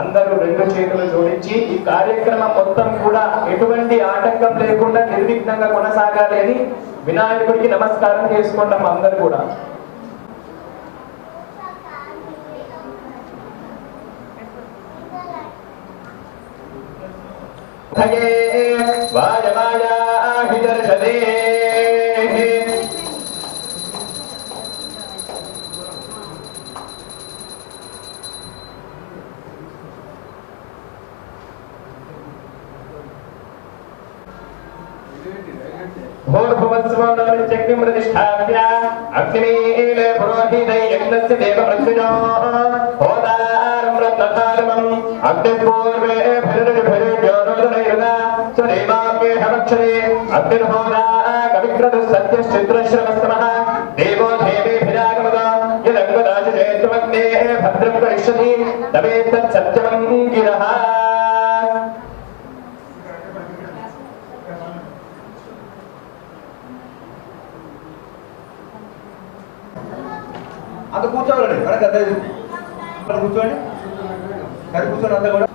అందరూ రెండు చేతులు జోడించి ఈ కార్యక్రమం మొత్తం కూడా ఎటువంటి ఆటంకం లేకుండా నిర్విఘ్నంగా కొనసాగాలి అని వినాయకుడికి నమస్కారం చేసుకుంటాం అందరూ కూడా. प्रतिष्ठाप्य अग्निमीले पुरोहितै यज्ञस्य देवप्रतिनो होतारं रत्नधारमम् अग्निपूर्वे भिर्भिर्ज्योतिर्नैर्ना स्वदेवाग्ने हवक्षरे अग्निर्होता कविक्रतुः सत्यश्चित्रश्रवस्तमः देवो देवीभिरागमदा यदङ्गदाशेत्वग्ने भद्रं करिष्यति तवेत्तत् सत्यमं गिरः. అంత కూర్చోవాలండి మనకు అర్థం కూర్చోండి అది కూర్చోండి అంతా కూడా.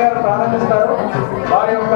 గారు ప్రారంభిస్తారు. వారి యొక్క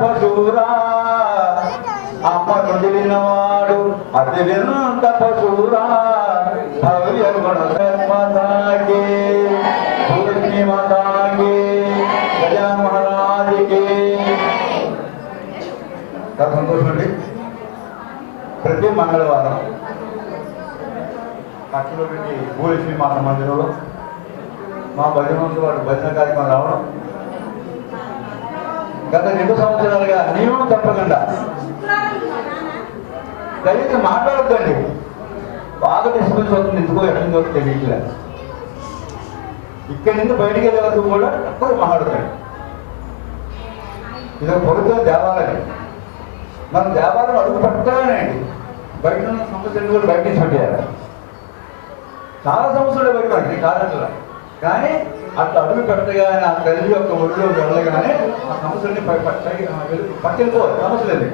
పశురా అమ్మ నుండి విన్నవాడు అది వింత పశురా భవ్య గుణమాతాకి పూర్ణిమాతాకి గజా మహారాజుకి. సంతోషం అండి. ప్రతి మంగళవారం పక్కలో పెట్టి భూలక్ష్మి మాత మందిరంలో మా భజన వాడు భజన కార్యక్రమం రావడం గత 2 సంవత్సరాలుగా నియమం తప్పకుండా దయచేసి మాట్లాడద్దండి. బాగా డిస్టర్బెన్స్ అవుతుంది. ఎందుకో ఎక్కడి వరకు తెలియట్లేదు. ఇక్కడి నుంచి బయటికి వెళ్ళే వరకు కూడా ఎప్పుడు మాట్లాడతాడు. ఇది పొరుగు దేవాలయం. మనం దేవాలయం అడుగు పెట్టాలనండి. బయట ఉన్న సమస్యలు కూడా బయట నుంచి పెట్టేయాలి. చాలా సమస్యలు బయట పడి కారణంగా కానీ అట్లా అడుగు పెట్టగానే ఆ తల్లి యొక్క ఒడిలో వెళ్ళగానే ఆ సమస్యల్ని పట్టిపోవాలి. సమస్యలేదు.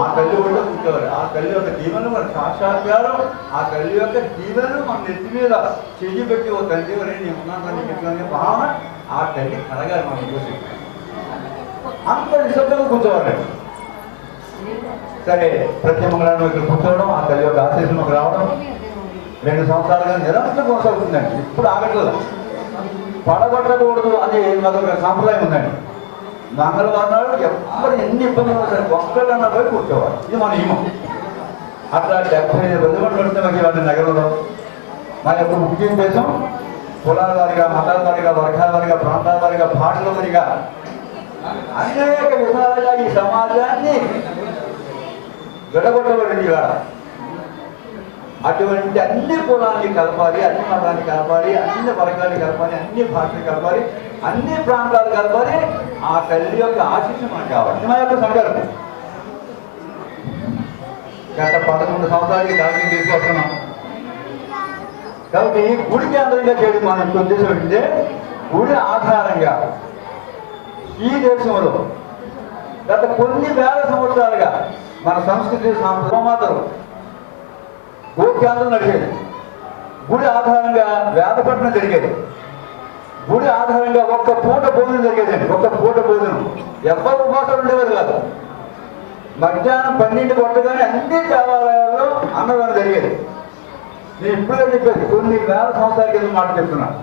ఆ తల్లి ఒడిలో కూర్చోవాలి. ఆ తల్లి యొక్క దీవెనలు మన సాక్షాత్కారం. ఆ తల్లి యొక్క దీవెనలు మన నెత్తి మీద చెయ్యి పెట్టి ఓ తల్లి నేను ఉన్నాను భావన ఆ తల్లి కలగాలి. మనం చూసి అంత నిశ్శబ్దంగా కూర్చోవాలి. సరే ప్రతి మంగళవారం ఇక్కడ కూర్చోవడం ఆ తల్లి యొక్క ఆశీస్సులు మాకు రావడం 2 సంవత్సరాలుగా నిరంతరం కొనసాగుతుందండి. ఇప్పుడు ఆగట్లేదు. పడగొట్టకూడదు అని మరొక సాంప్రదాయం ఉందండి. మంగళవారం నాడు ఎప్పుడు ఎన్ని ఇబ్బందులు ఉన్నా సరే ఒక్కడన్నా పోయి కూర్చోవాలి. ఇది మన నియమం. అట్లా 75 మంది పడుతున్నాయి వాళ్ళ నగరంలో. మన యొక్క ముఖ్య ఉద్దేశం కులాల వారిగా, మతాల వారిగా, వర్గాల వారిగా, ప్రాంతాల వారిగా, భాషల వారిగా అనేక విధాలుగా ఈ సమాజాన్ని విడగొట్టబడింది. ఇవాళ అటువంటి అన్ని కులాన్ని కలపాలి, అన్ని మతాన్ని కలపాలి, అన్ని వర్గాన్ని కలపాలి, అన్ని భాషలు కలపాలి, అన్ని ప్రాంతాలు కలపాలి. ఆ తల్లి యొక్క ఆశీస్సు మనకు కావాలి. మా యొక్క సంకల్పం. గత 11 సంవత్సరాలకి కార్యక్రమం తీసుకొస్తున్నాం. కాబట్టి గుడి కేంద్రంగా చేయడం మన ఉద్దేశం ఏంటంటే గుడి ఆధారంగా ఈ దేశంలో గత కొన్ని వేల సంవత్సరాలుగా మన సంస్కృతి సాంప్రదాయాలు గో కేంద్రం నడిచేది. గుడి ఆధారంగా వేదపట్నం జరిగేది. గుడి ఆధారంగా ఒక్క పూట భోజనం జరిగేదండి. ఒక్క పూట భోజనం ఎవరు ఉపవాసాలు ఉండేవారు కాదు. మధ్యాహ్నం 12 కొట్టగానే అన్ని దేవాలయాల్లో అన్నదానం జరిగేది. నేను ఇప్పుడే చెప్పేది కొన్ని వేల సంవత్సరాల కింద మాట చెప్తున్నాను.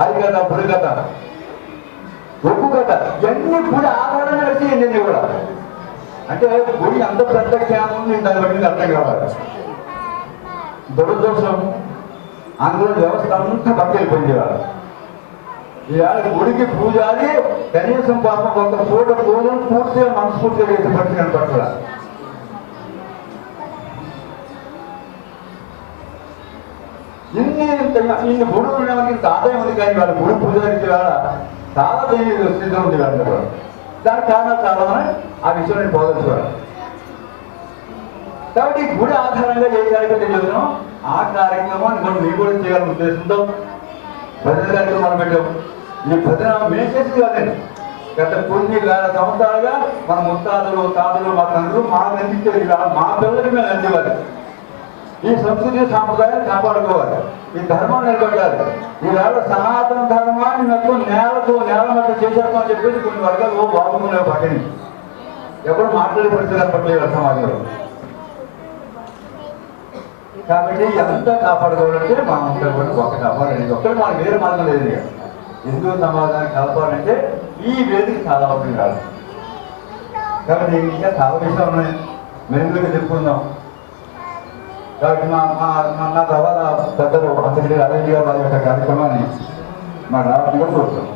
హరికథ, బుర్రకథ, ఒగ్గు కథ ఇవన్నీ గుడి ఆధారంగా నడిచేయండి కూడా. అంటే గుడి అంత పెద్ద జ్ఞానం దాన్ని బట్టి అర్థం కావాలి. దురదృష్టం అందులో వ్యవస్థ అంతా పక్కకి పొందేవారు. ఇవాళ గుడికి పూజారి కనీసం పాపం ఒక పూట భోజనం పూర్తిగా మనస్ఫూర్తిగా చేసే పట్టి కనపడతారు. ఇన్ని గుడులు ఉండేవారికి ఇంత ఆదాయం ఉంది. కానీ వాళ్ళ గుడి పూజారికి వేళ చాలా స్థితిలో ఉంది. వాళ్ళ దానికి కారణాలు చాలా ఆ విషయం నేను బోధించేవారు. కాబట్టి గుడి ఆధారంగా ఏ కార్యక్రమం చదివినాం ఆ కార్యక్రమాన్ని మనం మీరు కూడా చేయాలని ఉద్దేశంతో భజన కార్యక్రమాలు పెట్టాం. ఈ భజన మేము చేసి కాదండి. గత కొన్ని వేల సంవత్సరాలుగా మన ముత్తాతలు, తాతలు, మా తండ్రులు మాకు అందించేది. మా పిల్లలకి మేము అందివ్వాలి. ఈ సంస్కృతి సాంప్రదాయాన్ని కాపాడుకోవాలి. ఈ ధర్మాన్ని నిలబెట్టాలి. ఈవేళ సనాతన ధర్మాన్ని మొత్తం నేల మధ్య చేసేస్తామని చెప్పేసి కొన్ని వర్గాలు బాగున్నాయి. పక్కని ఎప్పుడు మాట్లాడే పరిస్థితి అప్పట్లేదు సమాజంలో. కాబట్టి ఎంత కాపాడుకోవాలంటే మా ఉంటారు ఒక కాపాడండి. ఒక్కటి మనకు వేరే మార్గం లేదు. హిందూ సమాజాన్ని కాపాడంటే ఈ వేదిక చాలా అవసరం కాదు. కాబట్టి ఇంకా చాలా విషయాలు ఉన్నాయి, మెరుగుగా చెప్పుకుందాం. కాబట్టి నా తర్వాత పెద్దలు అందుకని అరేంజ్ గారు వారి యొక్క కార్యక్రమాన్ని మా రావడంగా కోరుతున్నాం.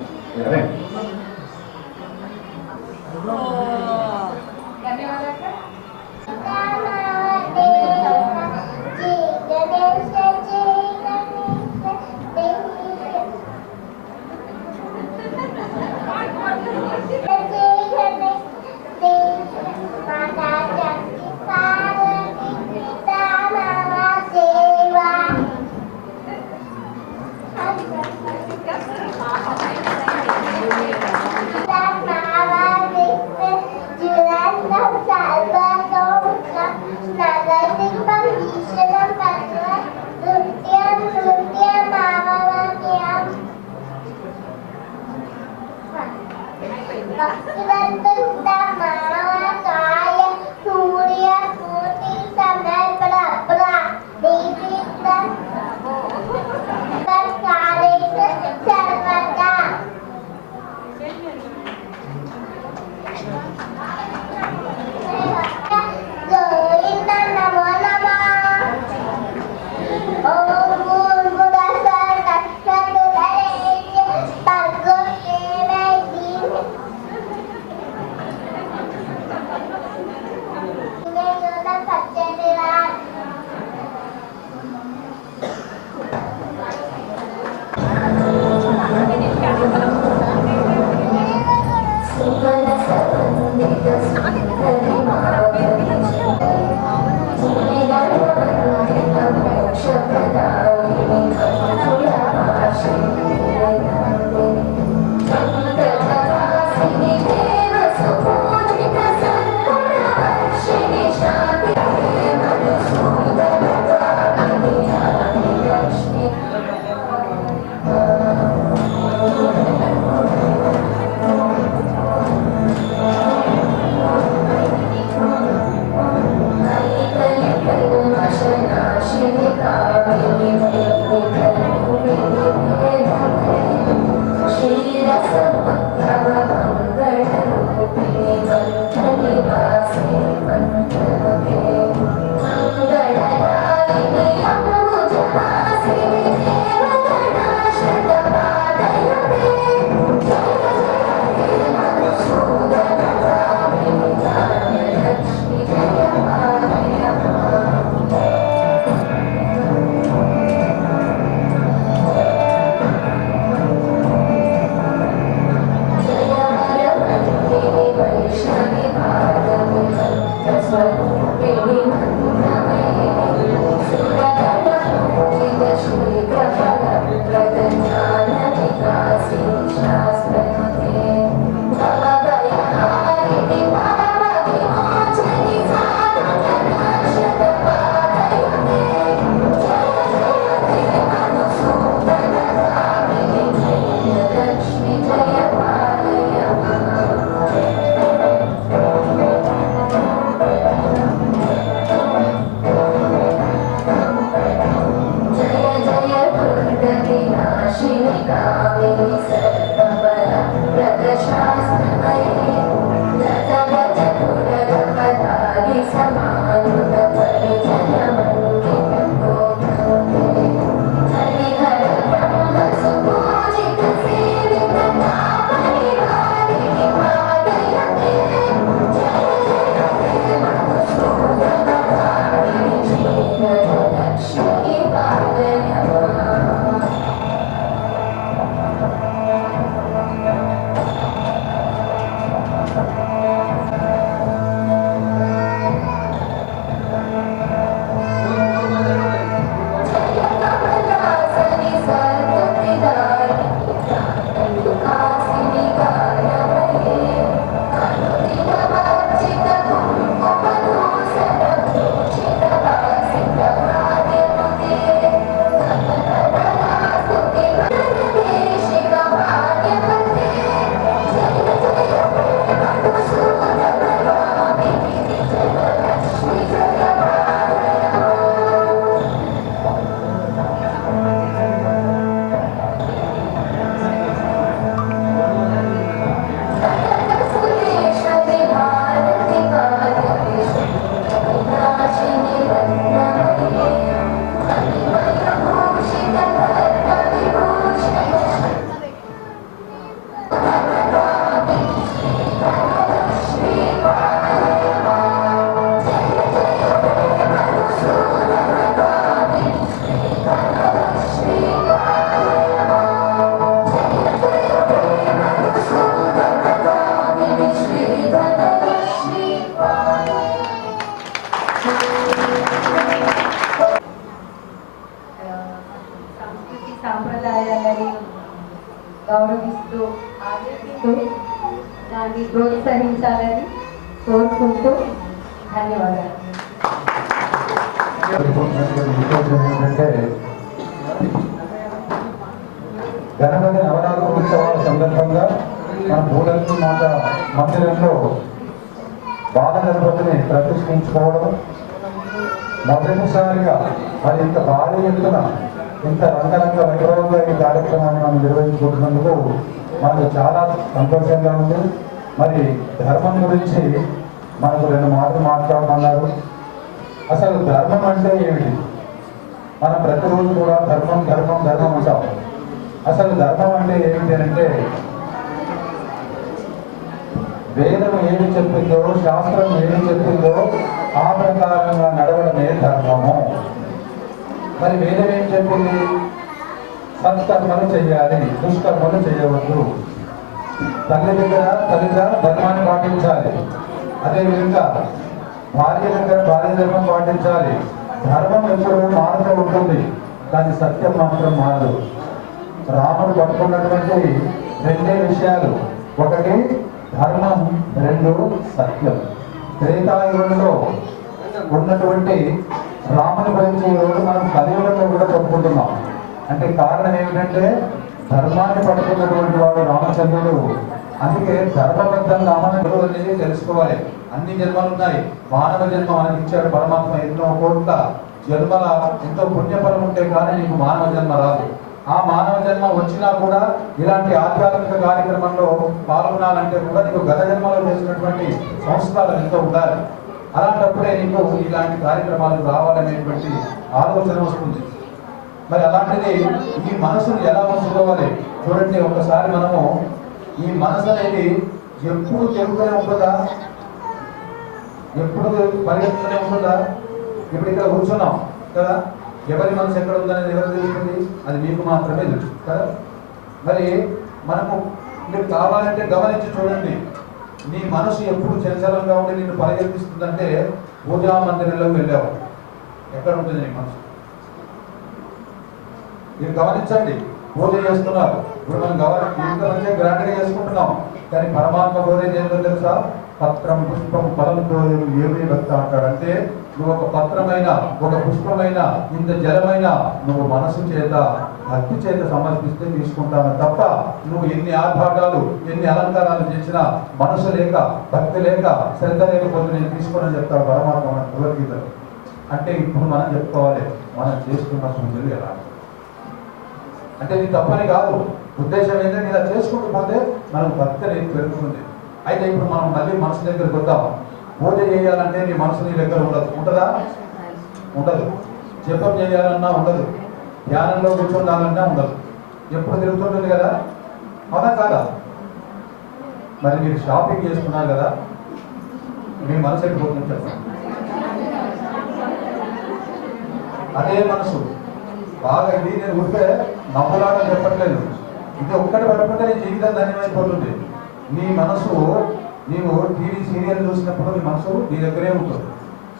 ప్రోత్సహించాలని కోరుకుంటూ ధన్యవాదాలు. ఏంటంటే గణపతి నవరాత్రి ఉత్సవాల సందర్భంగా మన పూలకి మాట మందిరంలో బాల గణపతిని ప్రతిష్ఠించుకోవడం మొదటిసారిగా మరి ఇంత భారీ ఎత్తున ఇంత రంగరంగ వైభవంగా ఈ కార్యక్రమాన్ని మనం నిర్వహించుకుంటున్నందుకు మనకు చాలా సంతోషంగా ఉంది. మరి ధర్మం గురించి మనకు 2 మాటలు మాట్లాడమన్నారు. అసలు ధర్మం అంటే ఏమిటి? మనం ప్రతిరోజు కూడా ధర్మం ధర్మం ధర్మం అంటాం. అసలు ధర్మం అంటే ఏమిటి అంటే వేదం ఏమి చెప్పిందో, శాస్త్రం ఏమి చెప్పిందో ఆ ప్రకారంగా నడవడమే ధర్మము. మరి వేదం ఏం చెప్పింది? సత్కర్మలు చేయాలి, దుష్కర్మలు చేయవద్దు. తల్లి దగ్గర ధర్మాన్ని పాటించాలి. అదేవిధంగా భార్య దగ్గర భార్య ధర్మం పాటించాలి. ధర్మం ఎప్పుడూ మారుతూ ఉంటుంది, కానీ సత్యం మాత్రం మారదు. రాముడు పట్టుకున్నటువంటి 2 విషయాలు, ఒకటి ధర్మం, 2 సత్యం. త్రేతాయుగంలో ఉన్నటువంటి రాముని గురించి ఈరోజు మనం కలియుగంలో కూడా చెప్పుకుంటున్నాం. అంటే కారణం ఏమిటంటే ధర్మాన్ని పట్టుకున్నటువంటి వాడు రామచంద్రుడు. అందుకే ధర్మబద్ధంగా అమలు అనేది తెలుసుకోవాలి. అన్ని జన్మలు ఉన్నాయి. మానవ జన్మ మనకి ఇచ్చాడు పరమాత్మ. ఎన్నో కోట్ల జన్మల ఎంతో పుణ్యఫలం ఉంటే కానీ నీకు మానవ జన్మ రాదు. ఆ మానవ జన్మ వచ్చినా కూడా ఇలాంటి ఆధ్యాత్మిక కార్యక్రమంలో పాల్గొనాలంటే కూడా నీకు గత జన్మలో చేసినటువంటి సంస్కారం ఎంతో ఉండాలి. అలాంటప్పుడే నీకు ఇలాంటి కార్యక్రమాలు రావాలనేటువంటి ఆలోచన వస్తుంది. మరి అలాంటిది ఈ మనసును ఎలా ఉంచుకోవాలి చూడండి. ఒకసారి మనము ఈ మనసు అనేది ఎప్పుడు తిరుగుతూనే ఉంటుందా? ఎప్పుడు పరిగెత్తుతూనే ఉంటుందా? ఇప్పుడు ఇక్కడ కూర్చున్నాం కదా, ఎవరి మనసు ఎక్కడ ఉందనేది ఎవరు తెలుస్తుంది? అది మీకు మాత్రమే తెలుసు కదా. మరి మనము మీరు కావాలంటే గమనించి చూడండి. నీ మనసు ఎప్పుడు చంచలంగా ఉండి నిన్ను పరిగెత్తిస్తుందంటే పూజా మందిరంలోకి వెళ్ళావు. ఎక్కడ ఉంటుంది నీ మనసు? మీరు గమనించండి. పూజ చేస్తున్నారు, ఇప్పుడు మనం ఇంతమంది గ్రాండ్గా చేసుకుంటున్నాం. కానీ పరమాత్మ కోరేది ఏంటో తెలుసా? పత్రం పుష్పం ఫలంతో ఏమీ భక్త అంటాడంటే నువ్వు ఒక పత్రమైన, ఒక పుష్పమైన, ఇంత జలమైన నువ్వు మనసు చేత, భక్తి చేత సమర్పిస్తే తీసుకుంటాను తప్ప నువ్వు ఎన్ని ఆర్భాటాలు, ఎన్ని అలంకారాలు చేసినా మనసు లేక, భక్తి లేక, శ్రద్ధ లేకపోతే నేను తీసుకోనని చెప్తాను పరమాత్మ మన భగవద్గీతలో. అంటే ఇప్పుడు మనం చెప్పుకోవాలి మనం చేస్తున్న పూజలు ఎలా అంటే ఇది తప్పని కాదు. ఉద్దేశం ఏంటంటే ఇలా చేసుకుంటూ పోతే మనకు భక్తి అనేది పెరుగుతుంది. అయితే ఇప్పుడు మనం మళ్ళీ మనసు దగ్గరికి వద్దాం. పూజ చేయాలంటే నీ మనసు నీ దగ్గర ఉండదు. ఉంటుందా? ఉండదు. జపం చేయాలన్నా ఉండదు. ధ్యానంలో కూర్చుండాలన్నా ఉండదు. ఎప్పుడు తిరుగుతుంటుంది కదా, అవునా కాదా? మరి మీరు షాపింగ్ చేసుకున్నారు కదా, మీ మనసు ఎక్కడిపోతుంది చెప్పండి. అదే మనసు బాగా ఇది నేను ఉంటే నవ్వులాగా చెప్పట్లేదు. ఇది ఒక్కటి పట్టుకుంటే నీ జీవితం ధన్యమైపోతుంది. నీ మనసు నీవు టీవీ సీరియల్ చూసినప్పుడు నీ మనసు నీ దగ్గరే ఉంటుంది.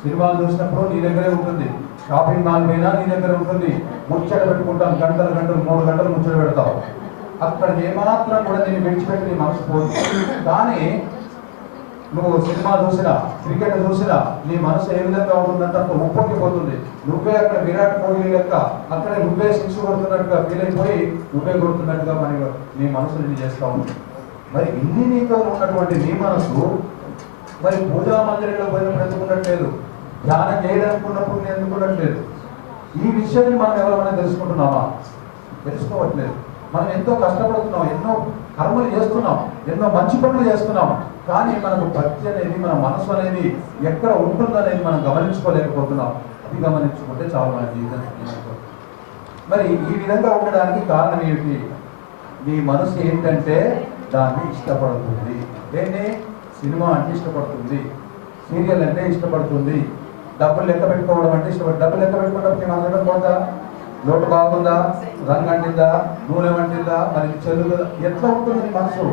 సినిమాలు చూసినప్పుడు నీ దగ్గరే ఉంటుంది. షాపింగ్ మాల్ పోయినా నీ దగ్గర ఉంటుంది. ముచ్చట పెట్టుకుంటాం, గంటలు 3 గంటలు ముచ్చట పెడతావు. అక్కడ ఏమాత్రం కూడా నేను విడిచిపెట్టి నీ మనసు పోదు. కానీ నువ్వు సినిమా చూసినా, క్రికెట్ చూసినా నీ మనసు ఏ విధంగా ఉంటుందంటే అక్కడ ఉప్పొంగిపోతుంది. నువ్వే అక్కడ విరాట్ కోహ్లీ లెక్క అక్కడే నువ్వే 6 కొడుతున్నట్టుగా ఫీల్ అయిపోయి నువ్వే కొడుతున్నట్టుగా మరి నీ మనసు నేను చేస్తూ ఉంది. మరి ఇన్ని నీతో ఉన్నటువంటి నీ మనసు మరి పూజా మందిరంలో పోయినప్పుడు ఎందుకున్నట్లేదు? ధ్యానం చేయడానుకున్నప్పుడు నేను ఎందుకున్నట్లేదు? ఈ విషయాన్ని మనం ఎవరైనా తెలుసుకుంటున్నామా? తెలుసుకోవట్లేదు. మనం ఎంతో కష్టపడుతున్నాం, ఎన్నో కర్మలు చేస్తున్నాం, ఎన్నో మంచి పనులు చేస్తున్నాం. కానీ మనకు భక్తి అనేది, మన మనసు అనేది ఎక్కడ ఉంటుందనేది మనం గమనించుకోలేకపోతున్నాం. అది గమనించుకుంటే చాలా మన జీవితం. మరి ఈ విధంగా ఉండడానికి కారణం ఏమిటి? నీ మనసు ఏంటంటే దాన్ని ఇష్టపడుతుంది. దేన్ని? సినిమా అంటే ఇష్టపడుతుంది, సీరియల్ అంటే ఇష్టపడుతుంది, డబ్బులు లెక్క పెట్టుకోవడం అంటే ఇష్టపడుతుంది. డబ్బులు లెక్క పెట్టుకున్నప్పుడు మన దగ్గర పోతా లోటు బాగుందా, రంగు అంటిందా, నూనె వంటిందా, మరి చెల్లు ఎట్లా ఉంటుంది నీ మనసు?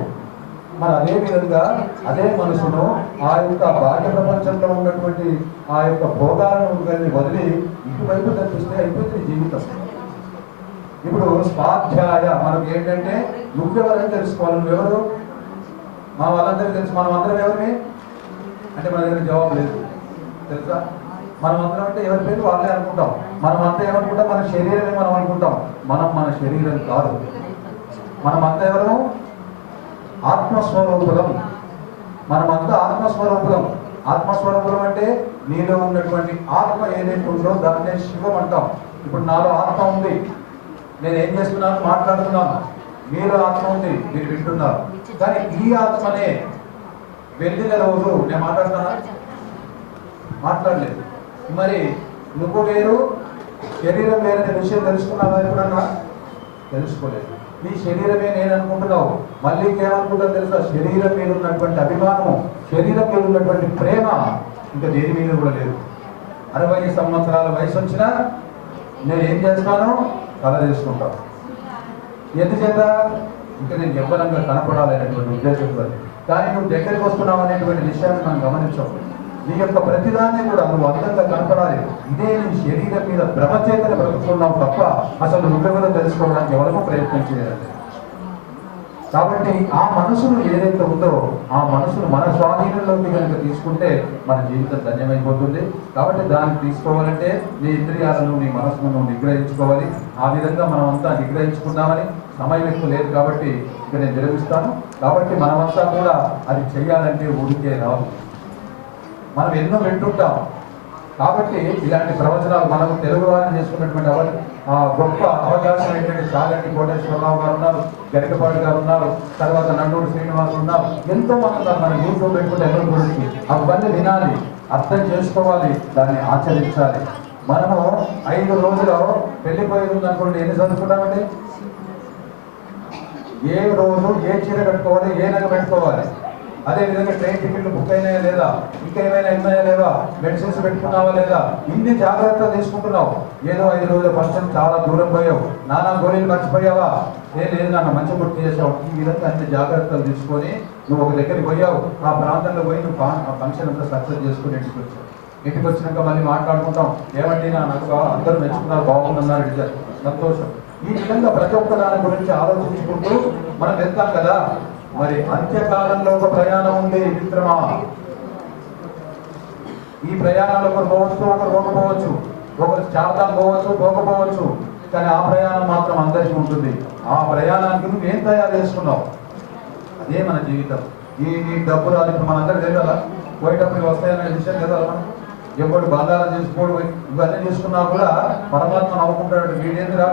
మరి అదే విధంగా అదే మనసును ఆ యొక్క బాహ్య ప్రపంచంలో ఉన్నటువంటి ఆ యొక్క భోగాలను వదిలి ఇటువైపు తప్పిస్తే అయిపోతుంది జీవితం. ఇప్పుడు స్వాధ్యాయ మనకు ఏంటంటే నువ్వెవరని తెలుసుకోవాలి. నువ్వెవరు? మా వాళ్ళందరికీ తెలుసు. మనం అందరం ఎవరిని అంటే మన దగ్గర జవాబు లేదు, తెలుసా? మనం అందరం అంటే ఎవరి పేరు వాళ్ళే అనుకుంటాం. మనం అంతా ఏమనుకుంటాం? మన శరీరమే మనం అనుకుంటాం. మనం మన శరీరం కాదు. మనమంతా ఎవరు? ఆత్మస్వరూపులం. మనమంతా ఆత్మస్వరూపులం. ఆత్మస్వరూపులం అంటే నీలో ఉన్నటువంటి ఆత్మ ఏదైతే ఉందో దాన్నే శివం అంటాం. ఇప్పుడు నాలో ఆత్మ ఉంది, నేను ఏం చేస్తున్నాను? మాట్లాడుతున్నాను. మీలో ఆత్మ ఉంది, మీరు వింటున్నారు. కానీ ఈ ఆత్మనే వెళ్ళిన రోజు నేను మాట్లాడలేదు. మరి నువ్వు వేరు, శరీరం వేరనే విషయం తెలుసుకున్నావా? ఎప్పుడన్నా తెలుసుకోలేదు. నీ శరీరమే నేను అనుకుంటున్నావు. మళ్ళీ ఇంకేమనుకుంటావు తెలుసా? శరీరం మీద ఉన్నటువంటి అభిమానము, శరీరం మీద ఉన్నటువంటి ప్రేమ ఇంకా దేని మీద కూడా లేదు. 60 సంవత్సరాల వయసు వచ్చినా నేను ఏం చేస్తున్నాను? కళ చేసుకుంటాను. ఎందుచేత? ఇంకా నేను యవ్వనంగా కనపడాలనేటువంటి ఉద్దేశంతో. కానీ నువ్వు దగ్గరికి వస్తున్నావు అనేటువంటి విషయాన్ని మనం గమనించావు. నీ యొక్క ప్రతిదాన్ని కూడా నువ్వు అందంగా కనపడాలి. ఇదే నీ శరీరం మీద బ్రహ్మచేతను బ్రతుకుతున్నావు తప్ప అసలు నువ్వెవరో తెలుసుకోవడానికి ఎవరికో ప్రయత్నం చేయాలి. కాబట్టి ఆ మనసును ఏదైతే ఉందో ఆ మనసును మన స్వాధీనంలోకి కనుక తీసుకుంటే మన జీవితం ధన్యమైపోతుంది. కాబట్టి దాన్ని తీసుకోవాలంటే నీ ఇంద్రియాలను, నీ మనసును నువ్వు నిగ్రహించుకోవాలి. ఆ విధంగా మనం అంతా నిగ్రహించుకుందామని సమయం ఎక్కువ లేదు కాబట్టి ఇక నేను విరమిస్తాను. కాబట్టి మనమంతా కూడా అది చెయ్యాలంటే ఊరికే రావు. మనం ఎన్నో వింటుంటాం. కాబట్టి ఇలాంటి ప్రవచనాలు మనకు తెలుగు వారిని చేసుకున్నటువంటి గొప్ప అవకాశం ఏంటంటే చాగంటి కోటేశ్వరరావు గారు ఉన్నారు, గరికపాటి గారు ఉన్నారు, తర్వాత నండూరు శ్రీనివాస్ ఉన్నారు. ఎంతో మంది ఉన్నారు. మన యూట్యూబ్ పెట్టుకుంటే ఎవరి గురించి అవన్నీ వినాలి, అర్థం చేసుకోవాలి, దాన్ని ఆచరించాలి. మనము 5 రోజులు పెళ్లిపోయేది ఉందనుకోండి, ఎన్ని చదువుకుంటామండి? ఏ రోజు ఏ చీర కట్టుకోవాలి, ఏ నగ పెట్టుకోవాలి. అదేవిధంగా ట్రైన్ టికెట్లు బుక్ అయినాయా లేదా, ఇంకా ఏమైనా ఉన్నాయా లేదా, మెడిసిన్స్ పెట్టుకున్నావా లేదా, ఇన్ని జాగ్రత్తలు తీసుకుంటున్నావు. ఏదో 5 రోజుల ఫంక్షన్ చాలా దూరం పోయావు, నానా గోళీలు మర్చిపోయావా? లేదు నాన్న, మంచి గుర్తు చేసావు. ఈ విధంగా అన్ని జాగ్రత్తలు తీసుకొని నువ్వు ఒక దగ్గరికి పోయావు. ఆ ప్రాంతంలో పోయి నువ్వు ఆ ఫంక్షన్ అంతా సక్సెస్ చేసుకుని ఇంటికి వచ్చావు. ఇంటికి వచ్చినాక మళ్ళీ మాట్లాడుకుంటాం, ఏమంటే నాకు అందరూ మెచ్చుకున్నారు, బాగుందన్నారు, సంతోషం. ఈ విధంగా ప్రతి ఒక్క దాని గురించి ఆలోచించుకుంటూ మనం వెళ్తాం కదా. మరి అంత్యకాలంలో ఒక ప్రయాణం ఉంది మిత్రమా. ఈ ప్రయాణంలో ఒకరు పోవచ్చు, ఒకరు పోకపోవచ్చు, ఒకరు చార్దాం పోవచ్చు, పోకపోవచ్చు. కానీ ఆ ప్రయాణం మాత్రం అందరికీ ఉంటుంది. ఆ ప్రయాణానికి నువ్వు ఏం తయారు చేసుకున్నావు? అదే మన జీవితం. ఈ డబ్బు రాదు. ఇప్పుడు మనందరూ తెలియాలా? పోయేటప్పుడు వస్తాయనే విషయం కదా. మనం ఎవడు బంగారం చేసుకోడు, ఇవన్నీ చేసుకున్నా కూడా పరమాత్మ నవ్వుకుంటాడు. వీడేందిరా,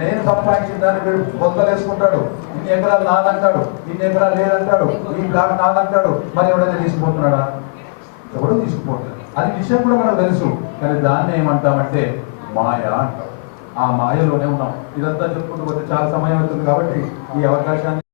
నేను సంపాదించిన దాన్ని వీడు బొందలేసుకుంటాడు. ఇన్ని ఎకరాలు నాదంటాడు, ఇన్ని ఎకరాలు లేదంటాడు, ఈ ప్లాట్ నాదంటాడు. మరి ఎవడైనా తీసుకుపోతున్నాడా? ఎవడు తీసుకుపోతాడు. అది విషయం కూడా మనకు తెలుసు. కానీ దాన్ని ఏమంటామంటే మాయ అంటాం. ఆ మాయలోనే ఉన్నాం. ఇదంతా చెప్పుకుంటూ పోతే చాలా సమయం అవుతుంది. కాబట్టి ఈ అవకాశాన్ని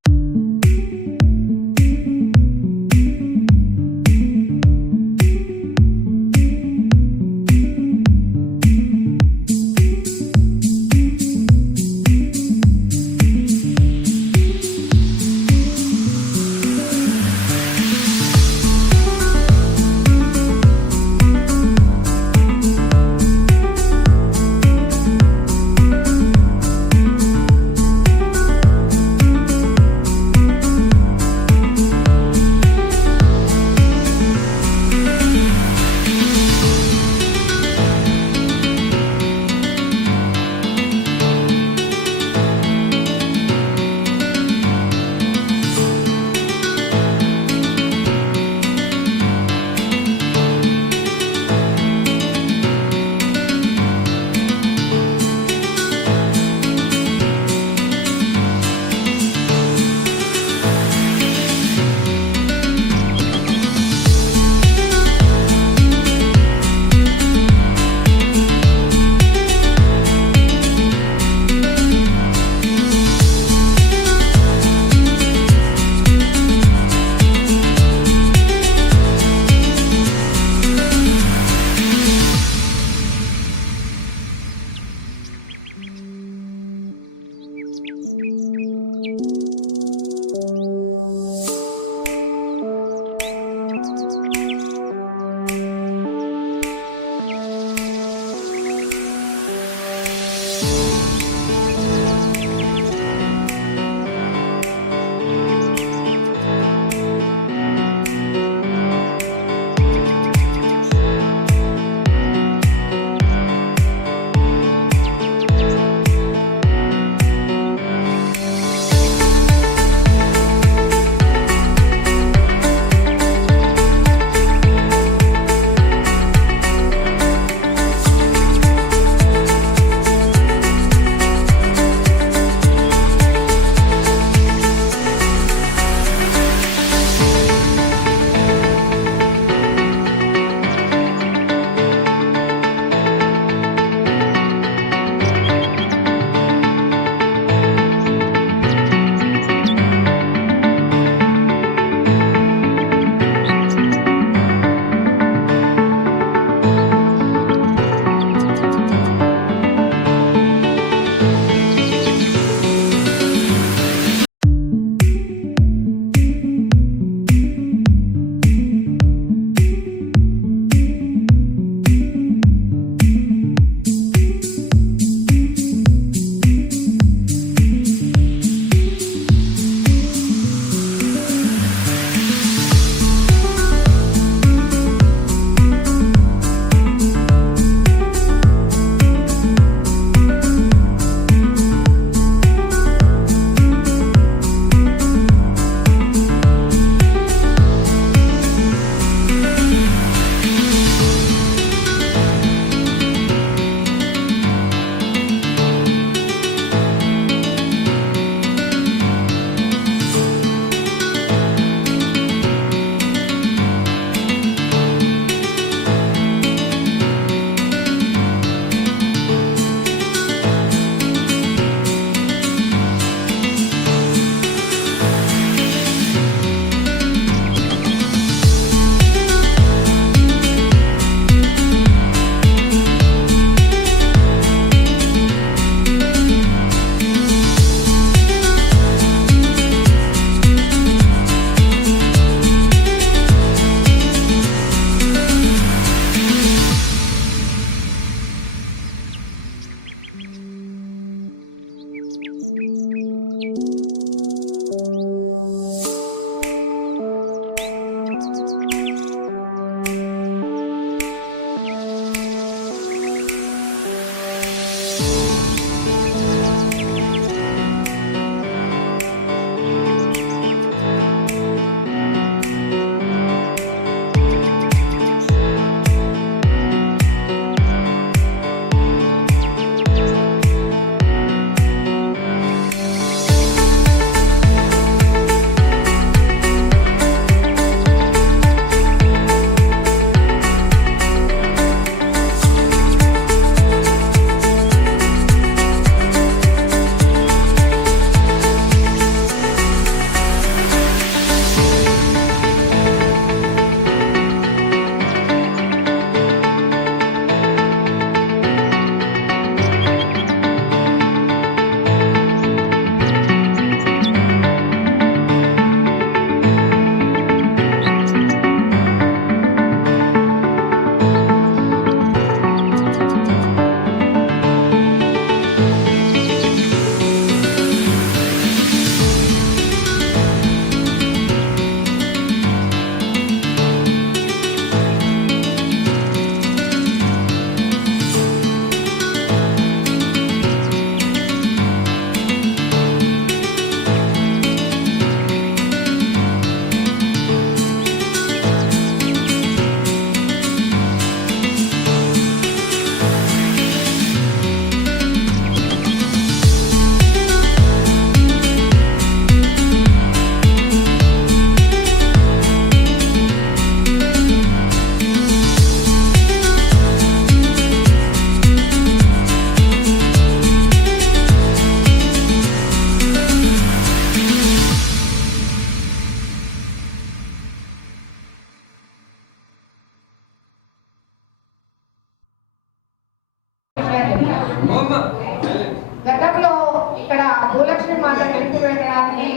గతంలో ఇక్కడ భూలక్ష్మి మాత వెలుగు పెట్టడానికి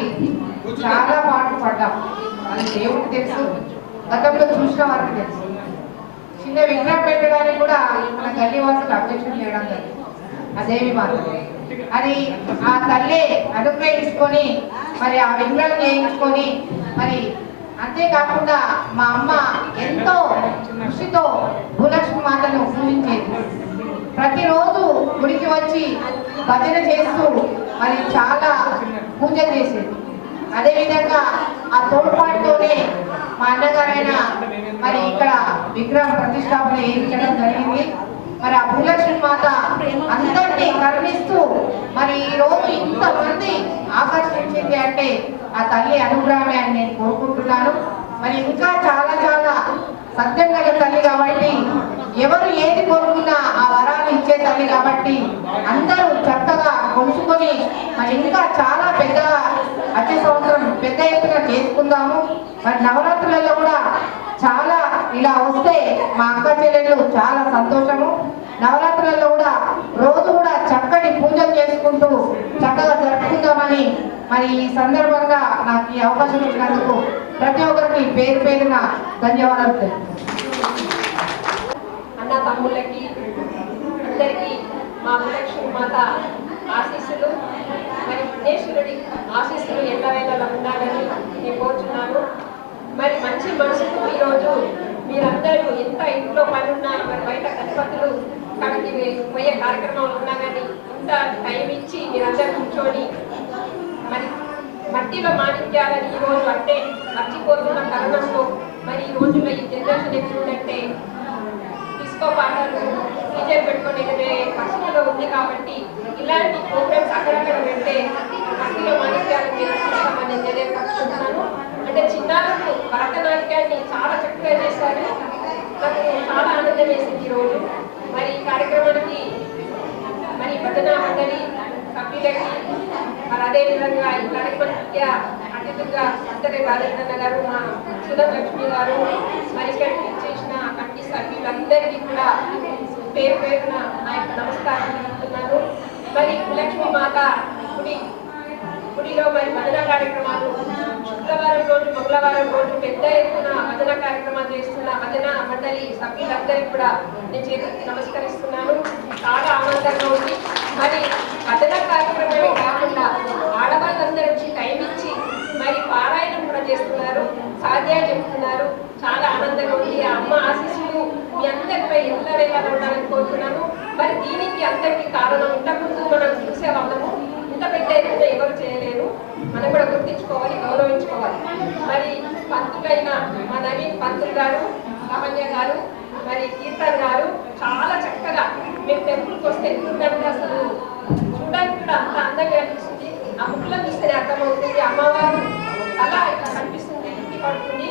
చాలా పాటలు పడ్డాం. అది దేవుడికి తెలుసు, గతంలో చూసిన వారికి తెలుసు. చిన్న విగ్రహం పెట్టడానికి కూడా మన గల్లీవాసులు అబ్జెక్షన్ చేయడం జరిగింది. అదేమి మాత అది ఆ తల్లి అనుగ్రహించుకొని మరి ఆ విగ్రహం చేయించుకొని మరి అంతేకాకుండా మా అమ్మ ఎంతో కృషితో భూలక్ష్మి మాతను పూజించేది. ప్రతిరోజు గుడికి వచ్చి భజన చేస్తూ మరి చాలా పూజ చేసేది. అదేవిధంగా ఆ తోడ్పాటుతోనే మా అన్నగారైన మరి ఇక్కడ విగ్రహం ప్రతిష్టాపన చేయించడం జరిగింది. మరి ఆ భూలక్ష్మి మాత అందరినీ కరుణిస్తూ మరి ఈ రోజు ఇంతమంది ఆకర్షించింది అంటే ఆ తల్లి అనుగ్రహమే అని నేను కోరుకుంటున్నాను. మరి ఇంకా చాలా చాలా సత్యం గల తల్లి కాబట్టి ఎవరు ఏది కోరుకున్నా ఆ వరాలు ఇచ్చే తల్లి కాబట్టి అందరూ చక్కగా కొలుసుకొని మరి ఇంకా చాలా పెద్దగా వచ్చే సంవత్సరం పెద్ద ఎత్తున చేసుకుందాము. మరి నవరాత్రులలో కూడా చాలా ఇలా వస్తే మా అక్క చెల్లెళ్ళు చాలా సంతోషము. నవరాత్రులలో కూడా రోజు కూడా చక్కటి పూజలు చేసుకుంటూ చక్కగా జరుపుకుందామని మరి ఈ సందర్భంగా నాకు ఈ అవకాశం ఇచ్చినందుకు ప్రతి ఒక్కరికి పేరు పేరున ధన్యవాదాలు. అన్న తమ్ముళ్ళకి అందరికీ మా భూలక్ష్మి మాత ఆశీస్సులు మరి విఘ్నేశ్వరుడి ఆశీస్సులు ఎల్లవేళలా ఉండాలని నేను కోరుచున్నాను. మరి మంచి మనసుకు ఈరోజు మీరందరూ ఎంత ఇంట్లో పని ఉన్నా మరి బయట గణపతులు కడికి పోయే కార్యక్రమాలు ఉన్నా కానీ ఇంత టైం ఇచ్చి మీరందరూ కూర్చొని మరి మట్టిలో మాణిక్యాలని ఈరోజు అంటే మర్చిపోతున్న తరుణంలో మరి ఈ రోజుల్లో ఈ జనరేషన్ ఎట్లుందంటే డిస్కో పాటలు డీజే పెట్టుకొని ఎగిరే పరిస్థితిలో ఉంది కాబట్టి ఇలాంటి ప్రోగ్రామ్స్ అక్కడక్కడ పెడితే మట్టిలో మాణిక్యాలు మీరు చూస్తామని తెలియపరుచుకుంటున్నాను. అంటే చిన్నారులు భరతనాట్యాన్ని చాలా చక్కగా చేశారు. నాకు చాలా ఆనందం వేసింది ఈరోజు. మరి ఈ కార్యక్రమానికి మరి భజన మండలి సభ్యులకి మరి అదేవిధంగా ఈ కార్యక్రమానికి అతిథిగా అంతరే రాజేంద్రన్న గారు, మా సుధా లక్ష్మి గారు, మరి ఇక్కడికి చేసిన కమిటీ సభ్యులందరికీ కూడా పేరు పేరున నా యొక్క నమస్కారం తెలుపుతున్నాను. మరి భూలక్ష్మి మాత గుడిలో మరి భజన కార్యక్రమాలు శుక్రవారం రోజు మంగళవారం రోజు పెద్ద ఎత్తున భజన కార్యక్రమాలు చేస్తున్న భజన మండలి సభ్యులందరికీ కూడా నేను చేతులకి నమస్కరిస్తున్నాను. చాలా ఆనందంగా ఉంది. మరి భజన కార్యక్రమమే కాకుండా ఆడవాళ్ళందరికీ టైం ఇచ్చి మరి పారాయణం కూడా చేస్తున్నారు, సాధ్యాలు చెప్తున్నారు. చాలా ఆనందంగా ఉంది. ఆ అమ్మ ఆశీస్సులు మీ అందరిపై ఎంత వేయాలని ఉండాలని కోరుతున్నాను. మరి దీనికి అందరికీ కారణం ఇంతకుముందు మనం చూసేవాళ్ళము, ఇంత పెద్ద ఎత్తున ఎవరు చేయలేరు. మనం కూడా గుర్తించుకోవాలి, గౌరవించుకోవాలి. మరి పంతులైన మా నవీన్ పంతులు గారు, లావణ్య గారు, మరి కీర్తన్ గారు చాలా చక్కగా మేము టెంపుల్కి వస్తే ఎందుకంటే అసలు చూడడానికి కూడా అంత అందంగా అనిపిస్తుంది. ఆ ముక్కులను చూస్తేనే అర్థమవుతుంది. అమ్మవారు అలా ఇట్లా కనిపిస్తుంది, ఇంటి పడుతుంది.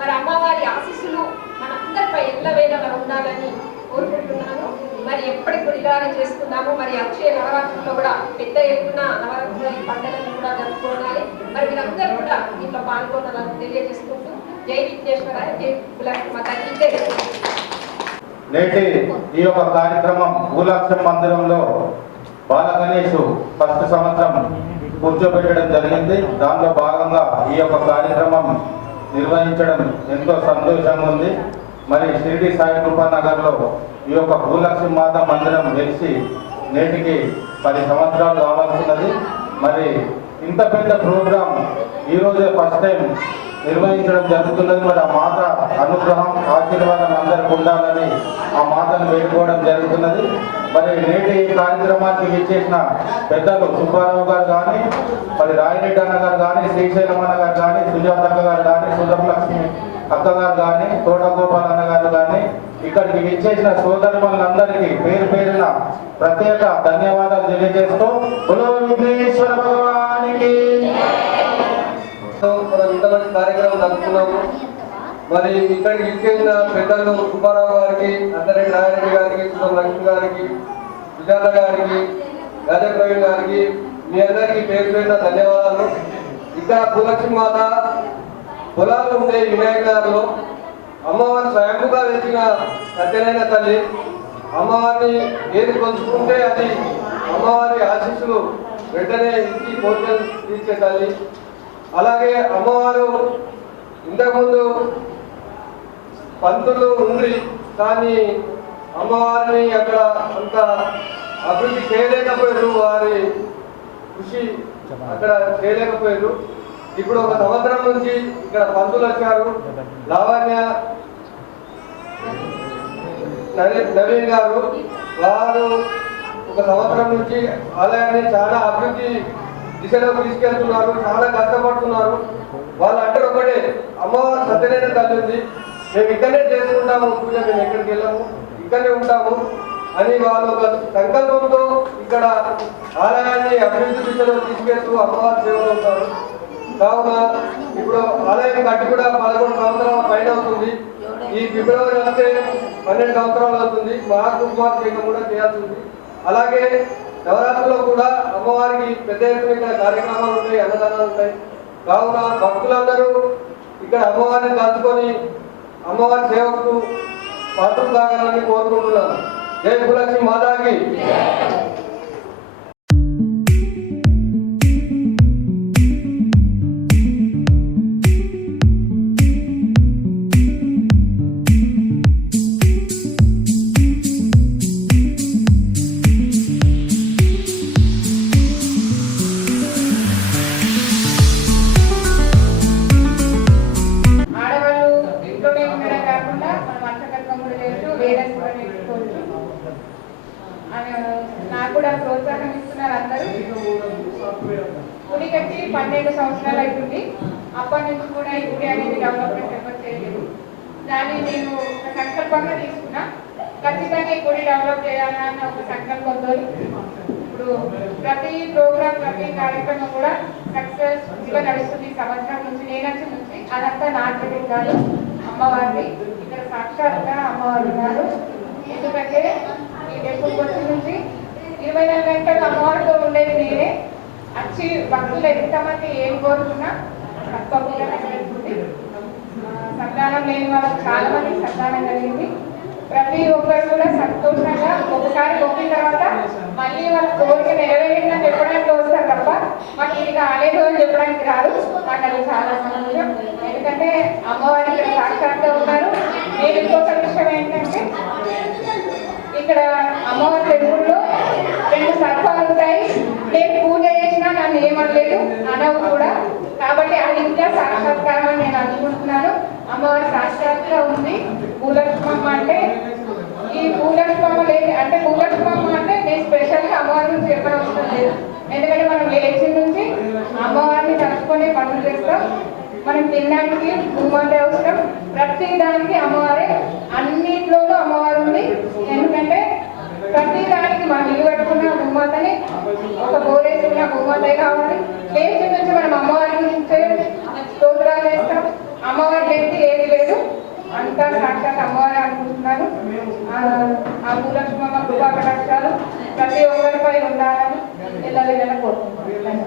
మరి అమ్మవారి ఆశీస్సులు మనందరిపై ఎల్లవేళలా ఉండాలని కోరుకుంటున్నాను. మరి ఎప్పటికి కూడా ఇలానే చేసుకుందాము. మరి వచ్చే నవరాత్రుల్లో కూడా పెద్ద ఎత్తున నవరాత్రుల పండుగలను కూడా జరుపుకోవాలి. మరి మీరందరూ కూడా దీంట్లో పాల్గొనాలని తెలియజేసుకుంటూ జై విఘ్నేశ్వర, జై భూలక్ష్మి మాత. నేటి ఈ యొక్క కార్యక్రమం భూలక్ష్మి మందిరంలో బాలగణేష్ ఫస్ట్ సంవత్సరం కూర్చోబెట్టడం జరిగింది. దానిలో భాగంగా ఈ యొక్క కార్యక్రమం నిర్వహించడం ఎంతో సంతోషంగా ఉంది. మరి షిరిడి సాయి కృపానగర్లో ఈ యొక్క భూలక్ష్మి మాత మందిరం వెలిసి నేటికి 10 సంవత్సరాలు కావాల్సినది. మరి ఇంత పెద్ద ప్రోగ్రాం ఈరోజే ఫస్ట్ టైం నిర్వహించడం జరుగుతున్నది. మరి ఆ మాత అనుగ్రహం ఆశీర్వాదం అందరికి ఉండాలని ఆ మాతను వేడుకోవడం జరుగుతున్నది. మరి నేటి ఈ కార్యక్రమానికి విచ్చేసిన పెద్దలు సుబ్బారావు గారు కానీ, మరి రాయరెడ్డి అన్న గారు కానీ, శ్రీశైలం అన్న గారు కానీ, సుజాత అక్క గారు కానీ, సుధమలక్ష్మి అక్క గారు కానీ, తోటగోపాల్ అన్న గారు కానీ, ఇక్కడికి విచ్చేసిన సోదరులందరికీ పేరు పేరున ప్రత్యేక ధన్యవాదాలు తెలియజేస్తూ బోలో విఘ్నేశ్వర భగవానికి. మనం ఇంతమంది కార్యక్రమం జరుపుకున్నాము. మరి ఇక్కడికి ఇచ్చేసిన పెద్దలు సుబ్బారావు గారికి, అంతరెడ్డి నారాయణ గారికి, లక్ష్మి గారికి, సుజాత గారికి, రాజా ప్రవీణ్ గారికి, మీ అందరికీ పేరు పేరున ధన్యవాదాలు. ఇక్కడ భూలక్ష్మి మాత పొలాలు ఉండే వినాయక నగర్లో అమ్మవారు స్వయంగా వెలిసిన సత్యనైన తల్లి. అమ్మవారిని ఏది కొలుచుకుంటే అది అమ్మవారి ఆశీస్సులు వెంటనే ఇచ్చి కోరికలు తీర్చే తల్లి. అలాగే అమ్మవారు ఇంతకుముందు పంతులు ఉండి కానీ అమ్మవారిని అక్కడ అంత అభివృద్ధి చేయలేకపోయారు, వారి కృషి అక్కడ చేయలేకపోయారు. ఇప్పుడు ఒక సంవత్సరం నుంచి ఇక్కడ పంతులు వచ్చారు, లావణ్య నవీన్ గారు. వారు ఒక సంవత్సరం నుంచి ఆలయాన్ని చాలా అభివృద్ధి దిశలో తీసుకెళ్తున్నారు, చాలా కష్టపడుతున్నారు. వాళ్ళు అంటారు ఒకటే, అమ్మవారు సత్యనైన తల్లి ఉంది, మేము ఇక్కడనే చేసుకుంటాము పూజ, మేము ఎక్కడికి వెళ్ళాము, ఇక్కడనే ఉంటాము అని వాళ్ళు ఒక సంకల్పంతో ఇక్కడ ఆలయాన్ని అభివృద్ధి దిశలో తీసుకెళ్తూ అమ్మవారి సేవలో ఉంటారు. కావున ఇప్పుడు ఆలయం కట్టి కూడా 11 సంవత్సరాల పైన అవుతుంది. ఈ ఫిబ్రవరి వస్తే 12 సంవత్సరాలు అవుతుంది. మహాకుంభాభిషేకం కూడా చేయాల్సి ఉంది. అలాగే నవరాత్రుల్లో కూడా అమ్మవారికి పెద్ద ఎత్తున ఇక్కడ కార్యక్రమాలు ఉంటాయి, అన్నదానాలు ఉంటాయి. కావున భక్తులందరూ ఇక్కడ అమ్మవారిని కలుసుకొని అమ్మవారి సేవకు పాత్రలు కాగలని కోరుకుంటున్నాను. జై భూలక్ష్మి మాతాకి. ఆడవాళ్ళు ఇంట్లోనే ఉండడం కాకుండా మనం అర్థకల్పం కూడా చేయొచ్చు, వేరే కూడా నేర్చుకోవచ్చు అని నాకు కూడా ప్రోత్సాహం ఇస్తున్నారు అందరూ. గుడి కట్టి 12 సంవత్సరాలు అవుతుంది. అప్పటి నుంచి కూడా ఈ గుడి అనేది డెవలప్మెంట్ ఎవరు చేయలేదు. దాన్ని నేను ఒక సంకల్పంగా తీసుకున్నా, ఖచ్చితంగా ఈ గుడి డెవలప్ చేయాలన్న ఒక సంకల్పంతో ఇప్పుడు ప్రతి ప్రోగ్రామ్, ప్రతి కార్యక్రమం కూడా సక్సెస్ఫుల్గా నడుస్తుంది. సంవత్సరం నుంచి నేనొచ్చి నుంచి అదంతా నాట్యం కాదు, అమ్మవారిని ఇక్కడ సాక్షాత్గా అమ్మవారు ఉన్నారు. ఎందుకంటే ఈ టెంపుల్ వచ్చి నుంచి 24 గంటలు అమ్మవారితో ఉండేది నేనే. వచ్చి భక్తులు ఎంతమంది ఏం కోరుకున్నా తప్పకుండా నెరవేరుతుంది. సంతానం లేని వాళ్ళకి చాలా మందికి సంతానం కలిగింది. ప్రతి ఒక్కరు కూడా సంతోషంగా ఒకసారి మొక్కిన తర్వాత మళ్ళీ వాళ్ళ కోరిక నెరవేరిందని చెప్పడానికి వస్తారు తప్ప మాకు ఇది కాలేదు అని చెప్పడానికి రాదు. నాకు అది చాలా సంతోషం. ఎందుకంటే అమ్మవారి ఇక్కడ సాక్షాత్గా ఉన్నారు. నేను ఇంకొక విషయం ఏంటంటే ఇక్కడ అమ్మవారి టెంపుల్లో 2 సర్పాలు ఉంటాయి. నేను పూజ చేసినా నన్ను ఏమనలేదు, అనవు కూడా. కాబట్టి అది ఇంకా సాక్షాత్కారం అని నేను అనుకుంటున్నాను. అమ్మవారి సాక్షాత్గా ఉంది. భూలక్ష్మమ్మ అంటే ఈ భూలక్ష్మమ్మ లేదు అంటే భూలక్ష్మమ్మ అంటే నేను స్పెషల్గా అమ్మవారి గురించి చెప్పడం అవసరం లేదు. ఎందుకంటే మనం లేచి నుంచి అమ్మవారిని తలుచుకొని పనులు చేస్తాం. మనం తినడానికి భూమాత అవసరం, ప్రతి దానికి అమ్మవారే. అన్నింటిలోనూ అమ్మవారు ఉంది. ఎందుకంటే ప్రతి దానికి మనం ఇల్లు కట్టుకున్న భూమాతని, ఒక బోరేసుకున్న భూమాతే కావాలి. లేచి నుంచి మనం అమ్మవారి గురించే స్తోత్రాలు చేస్తాం. అమ్మవారి లేని ఏది లేదు, అంతా సాక్షాత్ అమ్మవారి అనుకుంటున్నాను. ఆ భూలక్ష్మమ్మ కృపా కటాక్షాలు ప్రతి ఒక్కరిపై ఉండాలని ఇలా కోరుకుంటున్నాను.